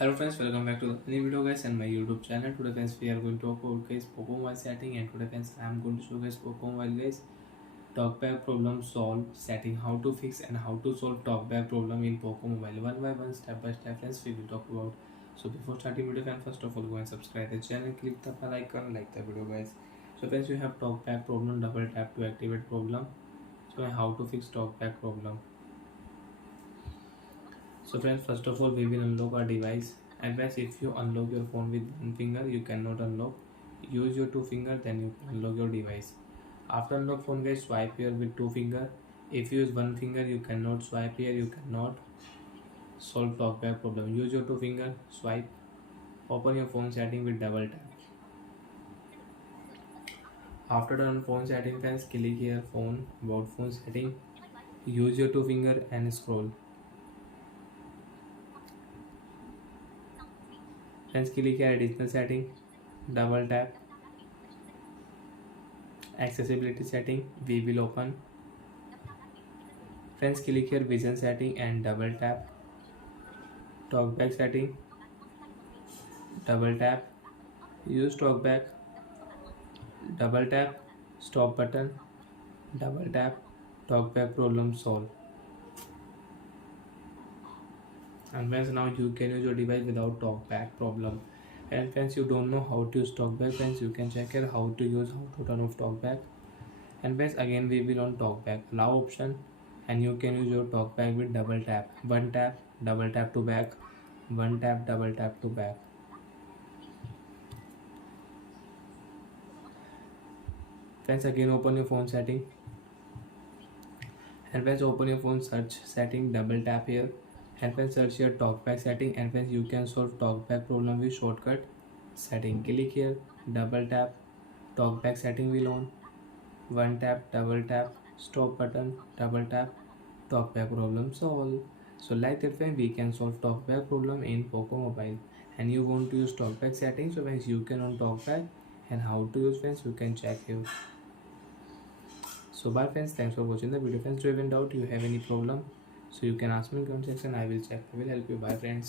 Hello friends, welcome back to the new video guys and my YouTube channel. Today friends we are going to talk about guys Poco Mobile setting, and today friends I am going to show guys Poco Mobile guys TalkBack problem solve setting, how to fix and how to solve TalkBack problem in Poco Mobile. One by one, step by step friends we will talk about. So before starting video friends, first of all go and subscribe the channel, click the bell icon, like the video guys. So friends, we have TalkBack problem, double tap to activate problem. So how to fix TalkBack problem. So friends, first of all we will unlock our device, and friends if you unlock your phone with one finger you cannot unlock. Use your two finger, then you can unlock your device. After unlock phone guys, swipe here with two finger. If you use one finger you cannot swipe here, you cannot solve TalkBack problem. Use your two finger, swipe. Open your phone setting with double tap. After done phone setting friends, click here phone, about phone setting. Use your two finger and scroll. Friends, click here additional setting, double tap. Accessibility setting we will open. Friends, click here vision setting and double tap. TalkBack setting, double tap. Use TalkBack, double tap. Stop button, double tap. TalkBack problem solved. And friends, now you can use your device without TalkBack problem. And friends, you don't know how to use TalkBack, friends, you can check here how to use, how to turn off TalkBack. And friends, again we will on TalkBack allow option, and you can use your TalkBack with double tap. One tap, double tap to back. One tap, double tap to back. Friends, again open your phone setting, and friends open your phone search setting, double tap here, and friends search your TalkBack setting, and friends you can solve TalkBack problem with shortcut setting. Click here, double tap. TalkBack setting will on. One tap, double tap. Stop button, double tap. TalkBack problem solved. So like that friends, we can solve TalkBack problem in Poco Mobile. And you want to use TalkBack settings, so friends you can on TalkBack, and how to use friends you can check here. So bye friends, thanks for watching the video friends. If you have any doubt, you have any problem, so you can ask me in comment section, I will check, I will help you. Bye friends.